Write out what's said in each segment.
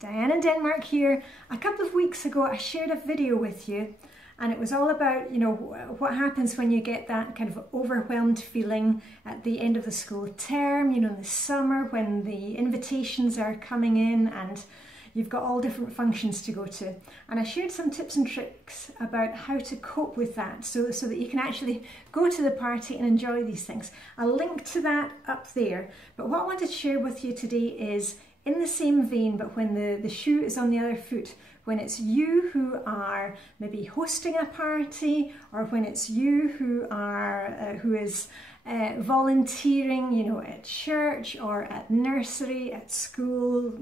Diane in Denmark here. A couple of weeks ago I shared a video with you and it was all about, what happens when you get that kind of overwhelmed feeling at the end of the school term, in the summer when the invitations are coming in and you've got all different functions to go to. And I shared some tips and tricks about how to cope with that so that you can actually go to the party and enjoy these things. I'll link to that up there. But what I wanted to share with you today is in the same vein, but when the shoe is on the other foot, when it's you who are maybe hosting a party, or when it's you who is volunteering, at church or at nursery, at school.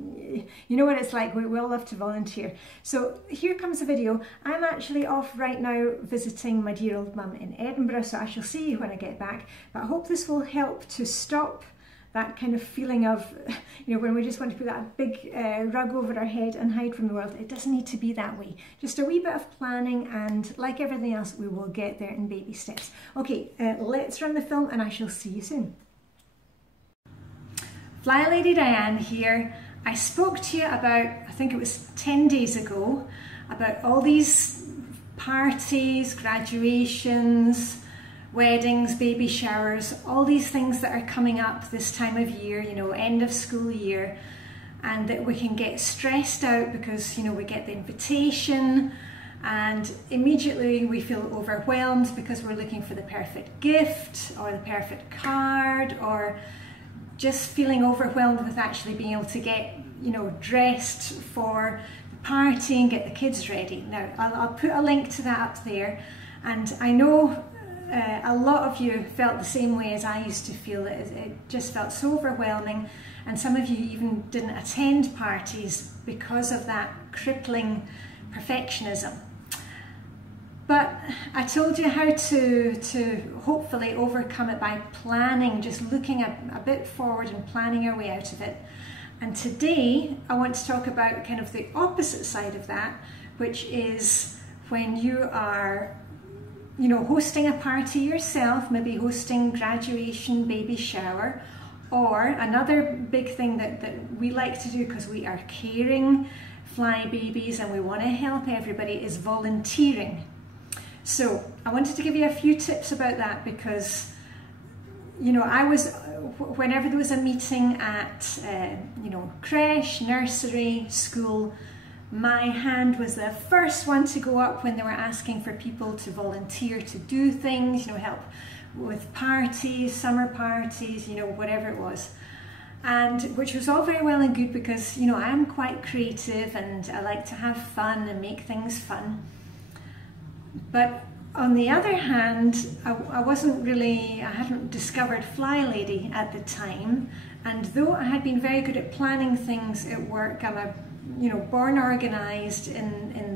You know what it's like, we all love to volunteer. So here comes a video. I'm actually off right now visiting my dear old mum in Edinburgh, so I shall see you when I get back. But I hope this will help to stop that kind of feeling of, when we just want to put that big rug over our head and hide from the world. It doesn't need to be that way. Just a wee bit of planning, and like everything else, we will get there in baby steps. Okay, let's run the film and I shall see you soon. Flylady Diane here. I spoke to you about, I think it was 10 days ago, about all these parties, graduations, weddings, baby showers, all these things that are coming up this time of year, end of school year, and that we can get stressed out because, we get the invitation and immediately we feel overwhelmed because we're looking for the perfect gift or the perfect card, or just feeling overwhelmed with actually being able to get, dressed for the party and get the kids ready. Now, I'll put a link to that up there, and I know a lot of you felt the same way as I used to feel. It just felt so overwhelming, and some of you even didn't attend parties because of that crippling perfectionism. But I told you how to hopefully overcome it by planning, just looking a bit forward and planning our way out of it. And today I want to talk about kind of the opposite side of that, which is when you are hosting a party yourself, maybe hosting graduation, baby shower, or another big thing that we like to do because we are caring fly babies and we want to help everybody is volunteering. So I wanted to give you a few tips about that because, whenever there was a meeting at, creche, nursery, school, my hand was the first one to go up when they were asking for people to volunteer to do things, help with parties, summer parties, whatever it was. And which was all very well and good because, I'm quite creative and I like to have fun and make things fun. But on the other hand, I hadn't discovered Flylady at the time. And though I had been very good at planning things at work, I'm born organised in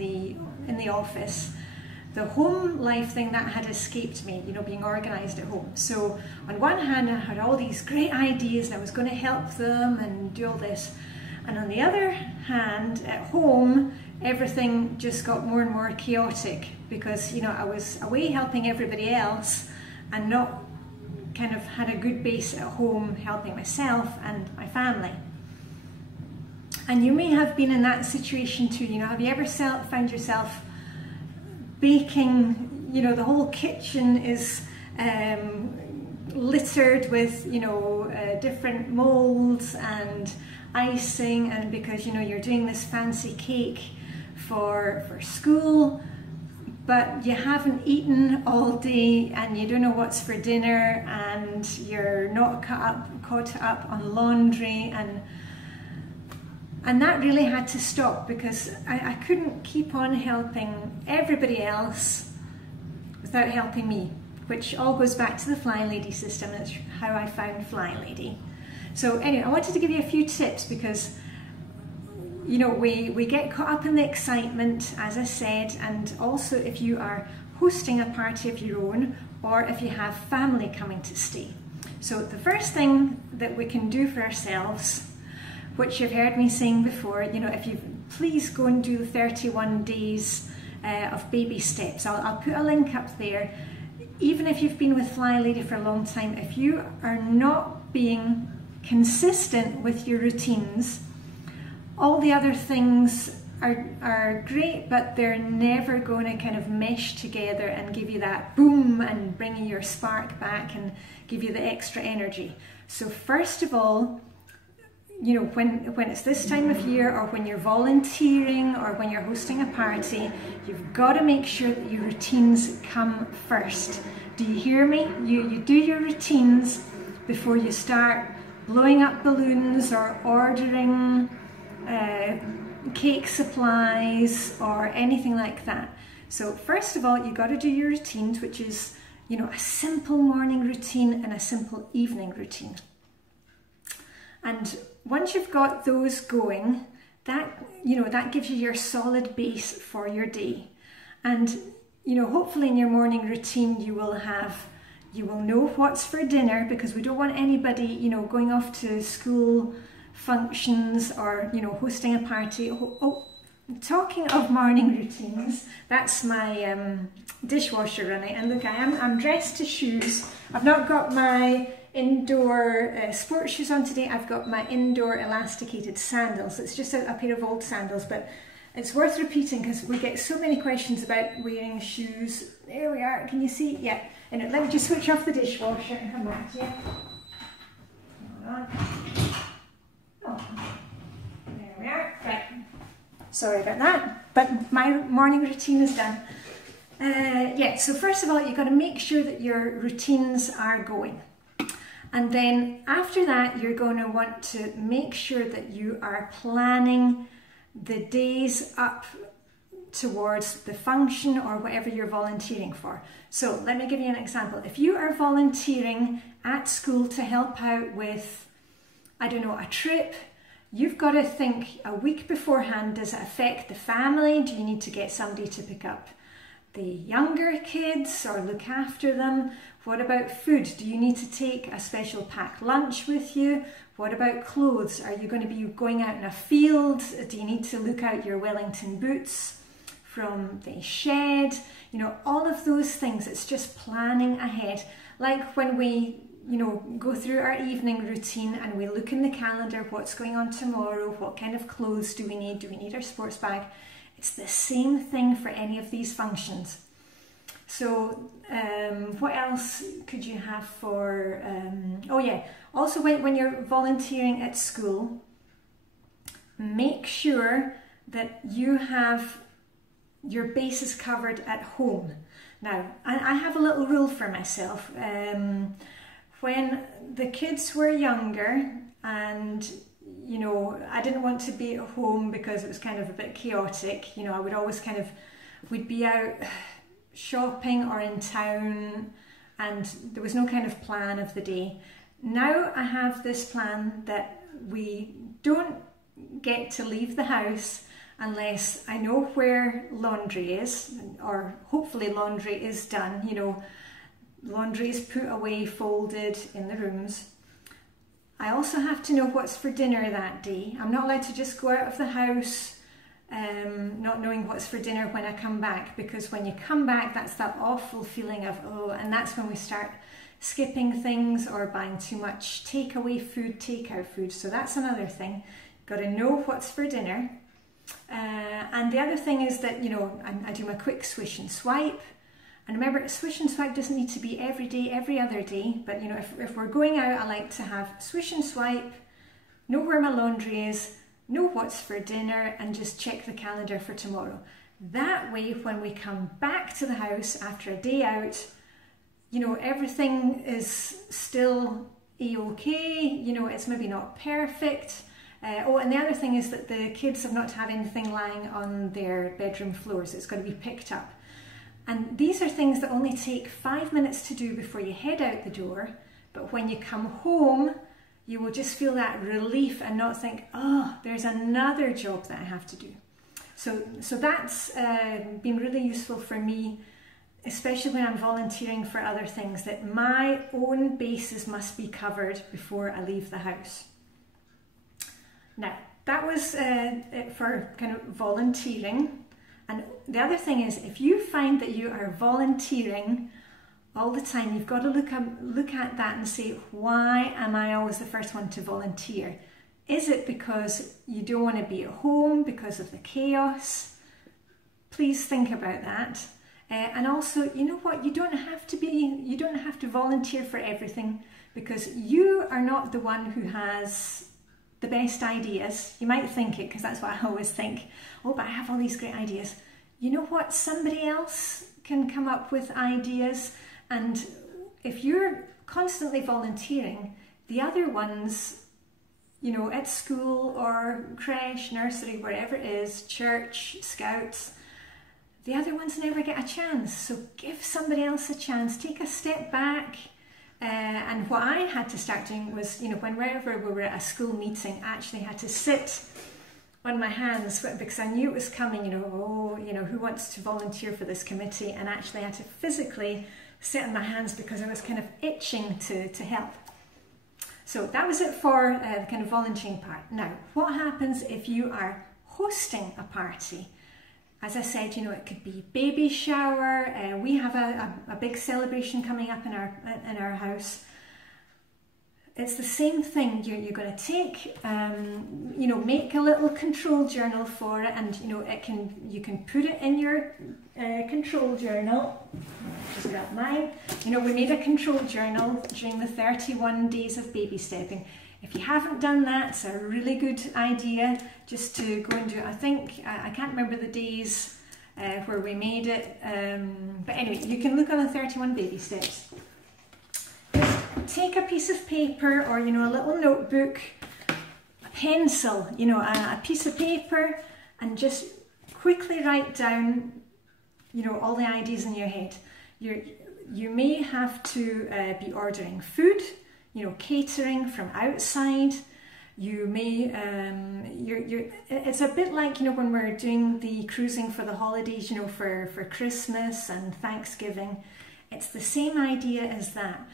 the office. The home life thing, that had escaped me, being organised at home. So on one hand I had all these great ideas and I was going to help them and do all this, and on the other hand at home everything just got more and more chaotic because I was away helping everybody else and not kind of had a good base at home helping myself and my family. And you may have been in that situation too. Have you ever found yourself baking? The whole kitchen is littered with different molds and icing, and because you're doing this fancy cake for school, but you haven't eaten all day and you don't know what's for dinner, and you're not caught up on laundry, and that really had to stop because I couldn't keep on helping everybody else without helping me, which all goes back to the Flylady system. That's how I found Flylady. So anyway, I wanted to give you a few tips because we get caught up in the excitement, as I said, and also if you are hosting a party of your own or if you have family coming to stay. So the first thing that we can do for ourselves, which you've heard me saying before, if you please go and do the 31 days of baby steps. I'll put a link up there. Even if you've been with Flylady for a long time, if you are not being consistent with your routines, all the other things are great, but they're never going to kind of mesh together and give you that boom and bring your spark back and give you the extra energy. So first of all, you know, when it's this time of year, or when you're volunteering, or when you're hosting a party, you've got to make sure that your routines come first. Do you hear me? You do your routines before you start blowing up balloons or ordering cake supplies or anything like that. So first of all, you got to do your routines, which is, you know, a simple morning routine and a simple evening routine. And once you've got those going, that, you know, that gives you your solid base for your day. And, you know, hopefully in your morning routine you will know what's for dinner, because we don't want anybody, you know, going off to school functions or, you know, hosting a party. Oh, talking of morning routines, that's my dishwasher running, and look, I'm dressed to shoes. I've not got my indoor sports shoes on today. I've got my indoor elasticated sandals. It's just a pair of old sandals, but it's worth repeating because we get so many questions about wearing shoes. There we are, can you see? Yeah, and let me just switch off the dishwasher and come back to you. Hold on. Oh, there we are. Right. Sorry about that, but my morning routine is done. Yeah, so first of all, you've got to make sure that your routines are going. And then after that, you're going to want to make sure that you are planning the days up towards the function or whatever you're volunteering for. So let me give you an example. If you are volunteering at school to help out with, I don't know, a trip, you've got to think a week beforehand, does it affect the family? Do you need to get somebody to pick up the younger kids or look after them? What about food? Do you need to take a special packed lunch with you? What about clothes? Are you going to be going out in a field? Do you need to look out your Wellington boots from the shed? You know, all of those things. It's just planning ahead. Like when we, you know, go through our evening routine and we look in the calendar, what's going on tomorrow? What kind of clothes do we need? Do we need our sports bag? It's the same thing for any of these functions. So what else could you have for, oh yeah, also when you're volunteering at school, make sure that you have your bases covered at home. Now, I have a little rule for myself. When the kids were younger and, you know, I didn't want to be at home because it was kind of a bit chaotic, you know, I would always kind of, we'd be out shopping or in town and there was no kind of plan of the day. Now I have this plan that we don't get to leave the house unless I know where laundry is, or hopefully laundry is done, you know, laundry is put away, folded in the rooms. I also have to know what's for dinner that day. I'm not allowed to just go out of the house not knowing what's for dinner when I come back, because when you come back, that's that awful feeling of, oh, and that's when we start skipping things or buying too much takeaway food, takeout food. So that's another thing. Got to know what's for dinner. And the other thing is that, you know, I do my quick swish and swipe. And remember, swish and swipe doesn't need to be every day, every other day. But, you know, if we're going out, I like to have swish and swipe, know where my laundry is, know what's for dinner, and just check the calendar for tomorrow. That way, when we come back to the house after a day out, you know, everything is still a-okay, you know, it's maybe not perfect. Oh, and the other thing is that the kids have not to have anything lying on their bedroom floors. It's got to be picked up. And these are things that only take 5 minutes to do before you head out the door. But when you come home, you will just feel that relief and not think, oh, there's another job that I have to do. So that's been really useful for me, especially when I'm volunteering for other things, that my own bases must be covered before I leave the house. Now, that was it for kind of volunteering. And the other thing is, if you find that you are volunteering all the time, you've got to look at that and say, why am I always the first one to volunteer? Is it because you don't want to be at home because of the chaos? Please think about that. And also, you know what, you don't have to volunteer for everything, because you are not the one who has the best ideas. You might think it, because that's what I always think. Oh, but I have all these great ideas. You know what, somebody else can come up with ideas, and if you're constantly volunteering, the other ones, you know, at school or creche, nursery, wherever it is, church, scouts, the other ones never get a chance. So give somebody else a chance, take a step back. And what I had to start doing was, you know, whenever we were at a school meeting, I actually had to sit on my hands because I knew it was coming, you know, oh, you know, who wants to volunteer for this committee? And actually I had to physically sit on my hands because I was kind of itching to help. So that was it for the kind of volunteering part. Now, what happens if you are hosting a party? As I said, you know, it could be baby shower. We have a big celebration coming up in our house. It's the same thing. You're going to take, you know, make a little control journal for it, and you know, you can put it in your control journal. Just grab mine. You know, we made a control journal during the 31 days of baby stepping. If you haven't done that, it's a really good idea just to go and do it. I think, I can't remember the days where we made it, but anyway, you can look on the 31 baby steps. Just take a piece of paper, or, you know, a little notebook, a pencil, you know, a piece of paper, and just quickly write down, you know, all the ideas in your head. You may have to be ordering food, you know, catering from outside. You may, it's a bit like, you know, when we're doing the cruising for the holidays, you know, for Christmas and Thanksgiving. It's the same idea as that.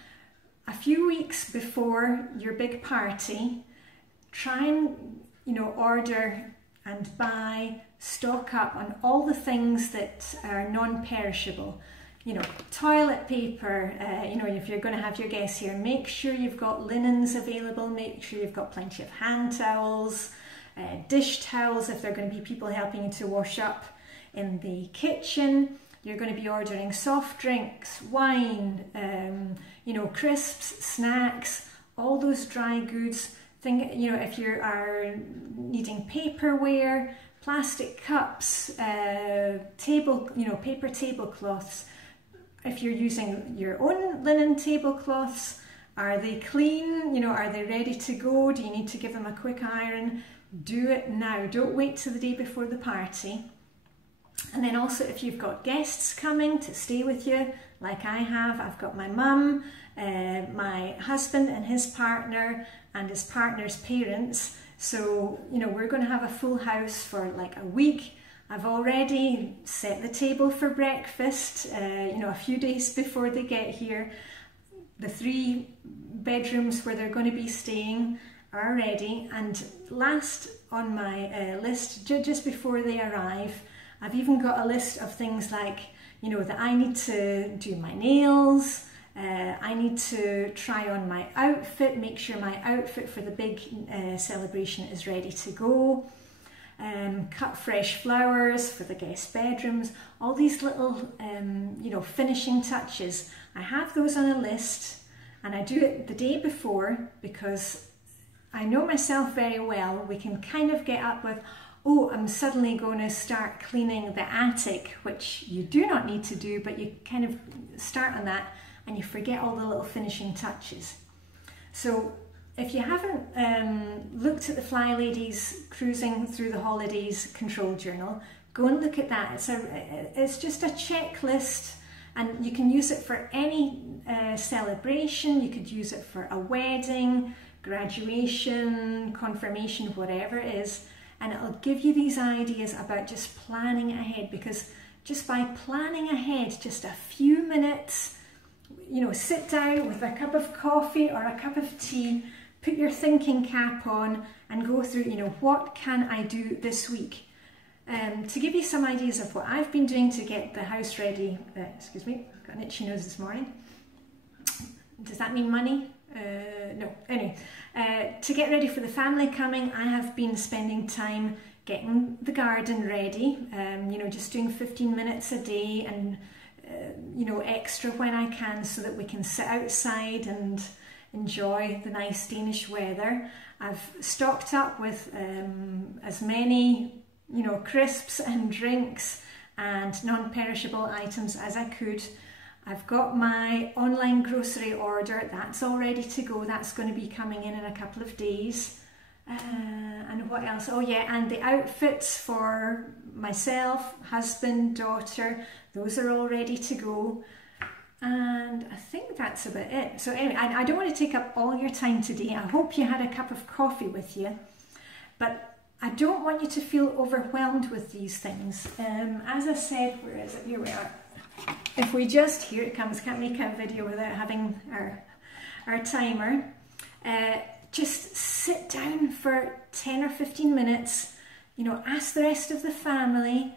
A few weeks before your big party, try and, you know, order and buy, stock up on all the things that are non-perishable. You know, toilet paper, you know, if you're going to have your guests here, make sure you've got linens available, make sure you've got plenty of hand towels, dish towels if there are going to be people helping you to wash up in the kitchen. You're going to be ordering soft drinks, wine, you know, crisps, snacks, all those dry goods. You know, if you are needing paperware, plastic cups, paper tablecloths. If you're using your own linen tablecloths, are they clean? You know, are they ready to go? Do you need to give them a quick iron? Do it now. Don't wait till the day before the party. And then also, if you've got guests coming to stay with you, like I have, I've got my mum, my husband and his partner, and his partner's parents. So, you know, we're going to have a full house for like a week. I've already set the table for breakfast, you know, a few days before they get here. The 3 bedrooms where they're going to be staying are ready. And last on my list, just before they arrive, I've even got a list of things like, you know, that I need to do my nails, I need to try on my outfit, make sure my outfit for the big celebration is ready to go. Cut fresh flowers for the guest bedrooms, all these little, you know, finishing touches. I have those on a list, and I do it the day before because I know myself very well. We can kind of get up with, oh, I'm suddenly going to start cleaning the attic, which you do not need to do, but you kind of start on that and you forget all the little finishing touches. So if you haven't looked at the Flyladies Cruising Through the Holidays control journal, go and look at that. It's just a checklist, and you can use it for any celebration. You could use it for a wedding, graduation, confirmation, whatever it is, and it'll give you these ideas about just planning ahead, because just by planning ahead just a few minutes, you know, sit down with a cup of coffee or a cup of tea, put your thinking cap on and go through, you know, what can I do this week? To give you some ideas of what I've been doing to get the house ready, excuse me, I've got an itchy nose this morning. Does that mean money? No, anyway, to get ready for the family coming, I have been spending time getting the garden ready, you know, just doing 15 minutes a day and, you know, extra when I can so that we can sit outside and enjoy the nice Danish weather. I've stocked up with as many, you know, crisps and drinks and non-perishable items as I could. I've got my online grocery order, that's all ready to go. That's going to be coming in a couple of days. And what else? Oh yeah, and the outfits for myself, husband, daughter, those are all ready to go. And I think that's about it. So anyway, I don't want to take up all your time today. I hope you had a cup of coffee with you. But I don't want you to feel overwhelmed with these things. As I said, where is it? Here we are. If we just, here it comes, can't make a video without having our timer. Just sit down for 10 or 15 minutes, you know, ask the rest of the family,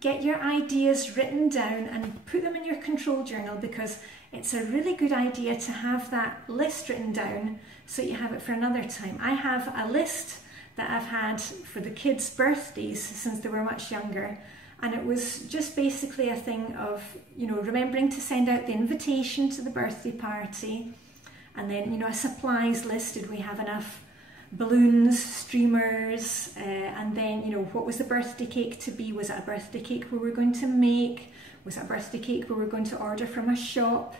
get your ideas written down and put them in your control journal, because it's a really good idea to have that list written down so you have it for another time. I have a list that I've had for the kids' birthdays since they were much younger. And it was just basically a thing of, you know, remembering to send out the invitation to the birthday party. And then, you know, a supplies list. Did we have enough balloons, streamers? And then, you know, what was the birthday cake to be? Was it a birthday cake we were going to make? Was it a birthday cake we were going to order from a shop?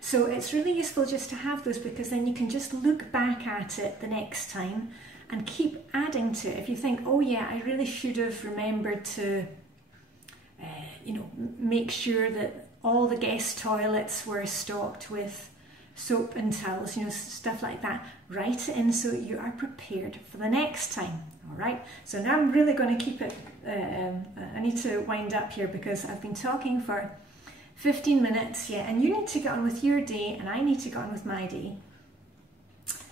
So it's really useful just to have those, because then you can just look back at it the next time and keep adding to it. If you think, oh yeah, I really should have remembered to you know, make sure that all the guest toilets were stocked with soap and towels, you know, stuff like that. Write it in so you are prepared for the next time. All right, so now I'm really going to keep it, I need to wind up here because I've been talking for 15 minutes, yeah, and you need to get on with your day and I need to get on with my day.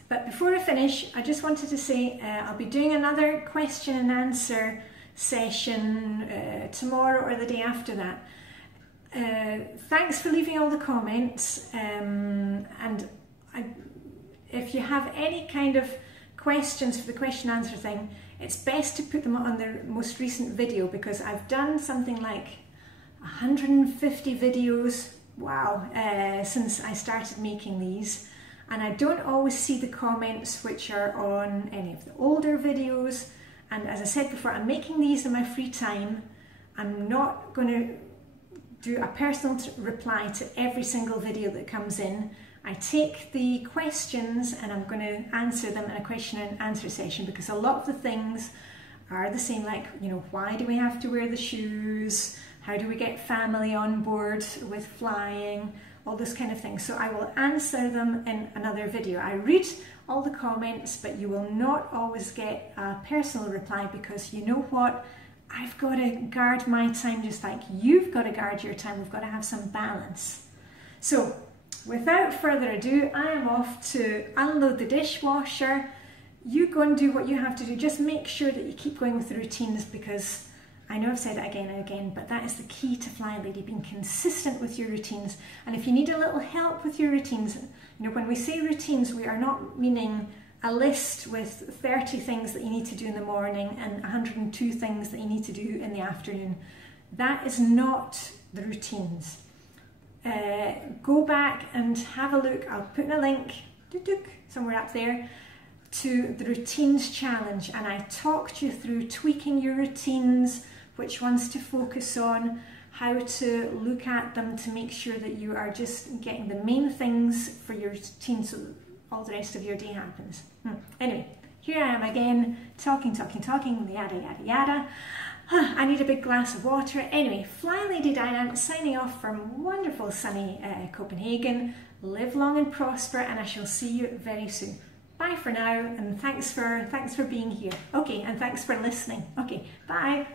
But before I finish, I just wanted to say I'll be doing another question and answer session tomorrow or the day after that. Thanks for leaving all the comments, and if you have any kind of questions for the question answer thing, it's best to put them on the most recent video, because I've done something like 150 videos, wow, since I started making these, and I don't always see the comments which are on any of the older videos. And as I said before, I'm making these in my free time. I'm not going to do a personal reply to every single video that comes in. I take the questions and I'm going to answer them in a question and answer session, because a lot of the things are the same, like, you know, why do we have to wear the shoes? How do we get family on board with flying? All this kind of thing. So I will answer them in another video. I read all the comments, but you will not always get a personal reply, because you know what? I've got to guard my time just like you've got to guard your time. We've got to have some balance. So without further ado, I am off to unload the dishwasher. You go and do what you have to do. Just make sure that you keep going with the routines, because I know I've said it again and again, but that is the key to Flylady, being consistent with your routines. And if you need a little help with your routines, you know, when we say routines, we are not meaning a list with 30 things that you need to do in the morning and 102 things that you need to do in the afternoon. That is not the routines. Go back and have a look. I'll put in a link somewhere up there to the routines challenge, and I talked you through tweaking your routines, which ones to focus on, how to look at them to make sure that you are just getting the main things for your routine so all the rest of your day happens. Anyway, here I am again, talking, yada, yada, yada. I need a big glass of water. Anyway, Flylady Diane signing off from wonderful sunny Copenhagen. Live long and prosper, and I shall see you very soon. Bye for now, and thanks for being here. Okay, and thanks for listening. Okay, bye.